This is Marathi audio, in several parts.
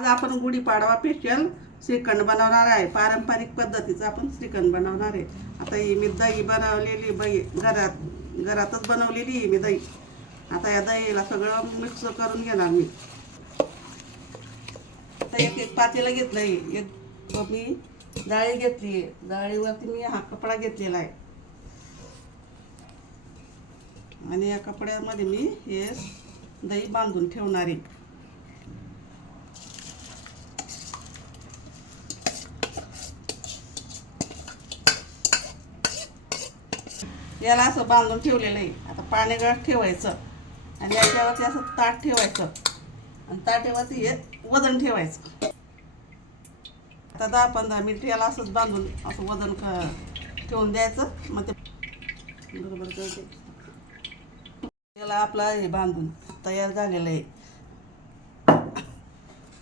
आज आपण गुढीपाडवा स्पेशल श्रीखंड बनवणार आहे. पारंपरिक पद्धतीचं आपण श्रीखंड बनवणार आहे. आता ही मी दही बनवलेली बाई घरात घरातच बनवलेली आहे मी दही. आता या दहीला सगळं मिक्स करून घेणार मी. आता एक एक पातेला घेतलं आहे एक मी डाळी घेतली. आहे डाळीवरती मी हा कपडा घेतलेला आहे. आणि या कपड्यामध्ये मी हे दही बांधून ठेवणार आहे. याला असं बांधून ठेवलेलं आहे. आता पाणी गळत ठेवायचं. आणि याच्यावरती असं ताट ठेवायचं. आणि ताटेवरती हे वजन ठेवायचं. आता दहा पंधरा मिनिट याला असंच बांधून असं वजन क ठेवून द्यायचं. मग ते बरोबर याला आपला हे बांधून तयार झालेलं आहे.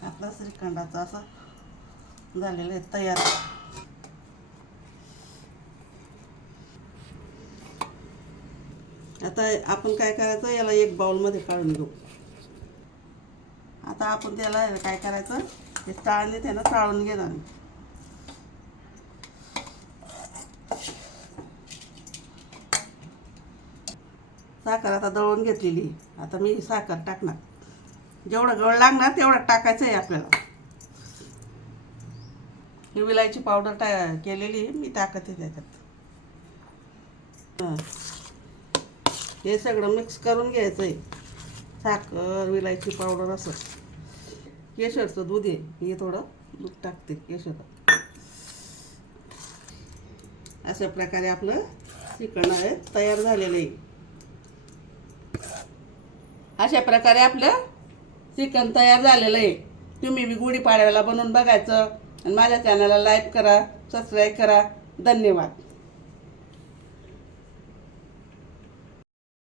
आपला श्रीखंडाचा असं झालेलं आहे तयार. आता आपण काय करायचं याला एक बाउलमध्ये काढून घेऊ. आता आपण त्याला काय करायचं हे टाळणे त्यानं टाळून घेणार साखर आता दळून घेतलेली आता मी साखर टाकणार. जेवढं गळ लागणार तेवढं टाकायचं आहे आपल्याला. ही विलायची पावडर टा केलेली आहे मी टाकते त्याच्यात. हां हे सगळं मिक्स करून घ्यायचं आहे साखर विलायची पावडर असं. केशरचं दूध आहे. हे थोडं दूध टाकते केशर अशा प्रकारे आपलं चिकन आहे तयार झालेलं आहे. अशा प्रकारे आपलं चिकन तयार झालेलं आहे. तुम्ही बी गुढीपाडव्याला बनवून बघायचं. आणि माझ्या चॅनलला लाईक करा सबस्क्राईब करा. धन्यवाद.